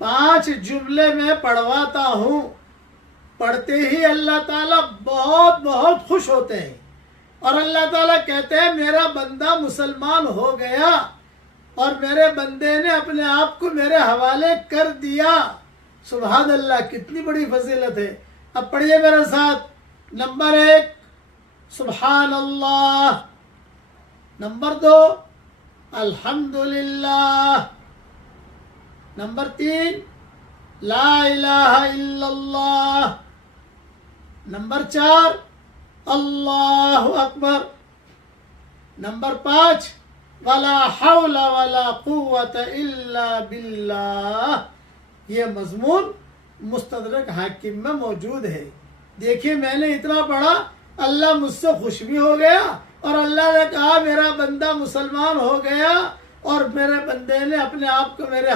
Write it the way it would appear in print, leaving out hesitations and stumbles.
5 جملے میں پڑھواتا ہوں، پڑھتے ہی اللہ تعالیٰ بہت بہت خوش ہوتے ہیں، اور اللہ تعالیٰ کہتے ہیں میرا بندہ مسلمان ہو گیا اور میرے بندے نے اپنے آپ کو میرے حوالے کر دیا۔ سبحان اللہ، کتنی بڑی فضیلت ہے۔ اب پڑھیے میرے ساتھ۔ نمبر 1 سبحان اللہ، نمبر 2 الحمدللہ، نمبر 3 لا الہ الا اللہ، نمبر 4 اللہ اکبر، نمبر 5 ولا حول ولا قوت الا باللہ۔ یہ مضمون مستدرک حاکم میں موجود ہے۔ دیکھیے میں نے اتنا پڑھا، اللہ مجھ سے خوش بھی ہو گیا، اور اللہ نے کہا میرا بندہ مسلمان ہو گیا اور میرے بندے نے اپنے آپ کو میرے